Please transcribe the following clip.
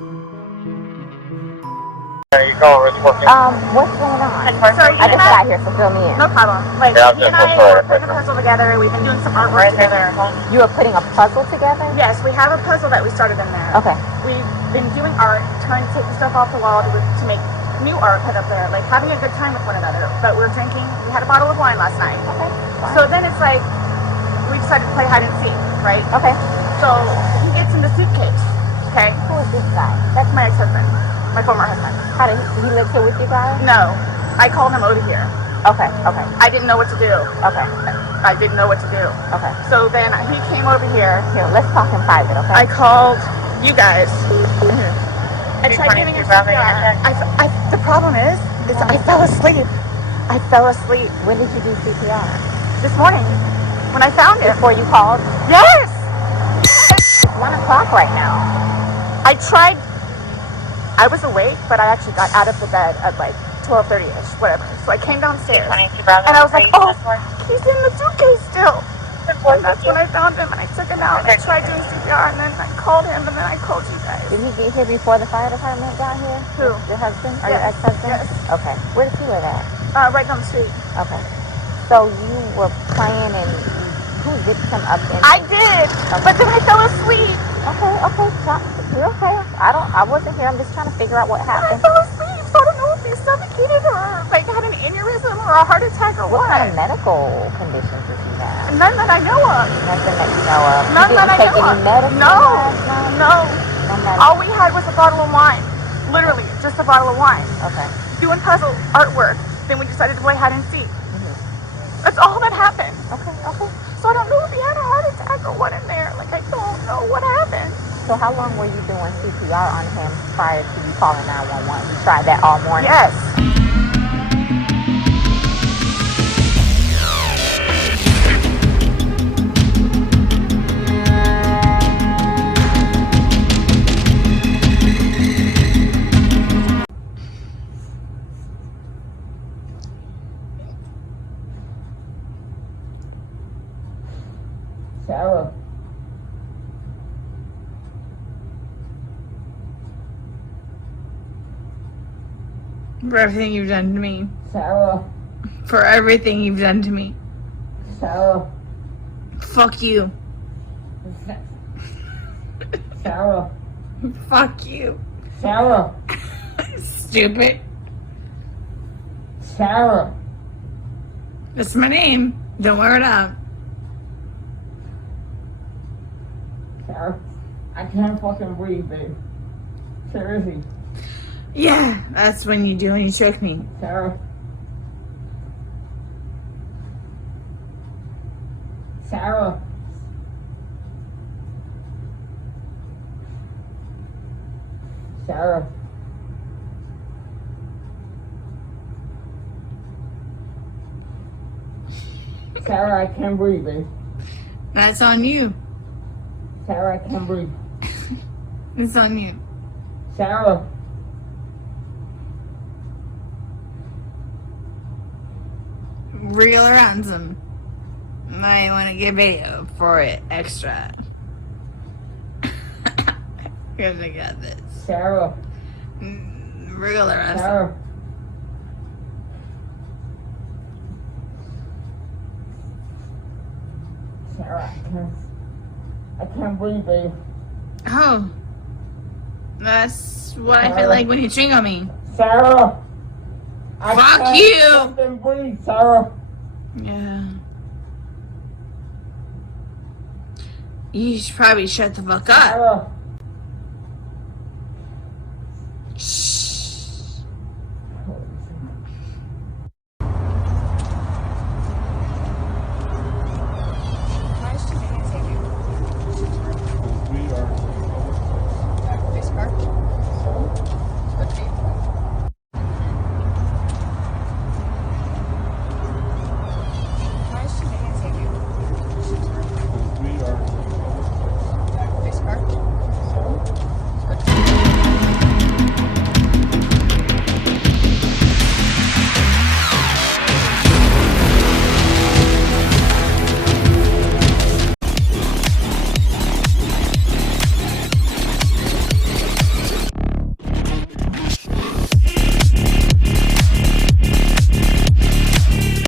What's going on? I just got here, so fill me in. No problem. Like, he and I were putting a puzzle together. We've been doing some artwork together. You were putting a puzzle together? Yes, we have a puzzle that we started in there. Okay. We've been doing art, trying to take the stuff off the wall to make new art put up there, like having a good time with one another. But we're drinking. We had a bottle of wine last night. Okay. Fine. So then it's like, we decided to play hide and seek, right? Okay. So he gets in the suitcase, okay? Who is this guy? That's my ex-husband, my former husband. How did he live here with you guys? No, I called him over here. Okay, okay. I didn't know what to do. Okay. I didn't know what to do. Okay. So then he came over here. Here, let's talk in private, okay? I called you guys. I tried giving him CPR. The problem is I fell asleep. I fell asleep. When did you do CPR? This morning, when I found him. Before you called? Yes! It's 1 o'clock right now. I tried. I was awake, but I actually got out of the bed at like 12:30ish, whatever. So I came downstairs, and I was like, oh, he's in the suitcase still. And that's when I found him, and I took him out, and I tried doing CPR, and then I called him, and then I called you guys. Did he get here before the fire department got here? Who? Your husband? Or Yes. your ex-husband? Yes. Okay. Where does he live at? Right down the street. Okay. So you were playing and who zipped him up in? I did, but then I fell asleep. Okay, you're okay. I wasn't here. I'm just trying to figure out what I happened. fell asleep, so I don't know if he suffocated or like had an aneurysm or a heart attack or What what. kind of medical conditions does he have? None that I know of. Nothing that you know of. None You that I didn't take know any of. medicine No, last night? no. No medicine. All we had was a bottle of wine. Literally, just a bottle of wine. Okay. Doing puzzle artwork. Then we decided to play hide and seek. Mm-hmm. That's all that happened. Okay. So I don't know if he had a heart attack or what in there. Like, I don't know what happened. So how long were you doing CPR on him prior to you calling 911? You tried that all morning? Yes. Sarah. For everything you've done to me. Sarah. For everything you've done to me. Sarah. Fuck you. Sarah. Fuck you. Sarah. Stupid. Sarah. That's my name. Don't wear it out. Sarah. I can't fucking breathe, babe. Seriously. Yeah, that's when you do when you choke me. Sarah. Sarah. Sarah. Sarah, I can't breathe, babe. That's on you. Sarah, I can't breathe. It's on you. Sarah. Real or ransom. I want to get video for it extra. Because I got this. Sarah. Real or ransom. Sarah. Sarah, I can't breathe, babe. Oh. That's what I feel like when you ching on me. Sarah. I Fuck can't you. fucking breathe, Sarah. Yeah. You should probably shut the fuck up. Sarah.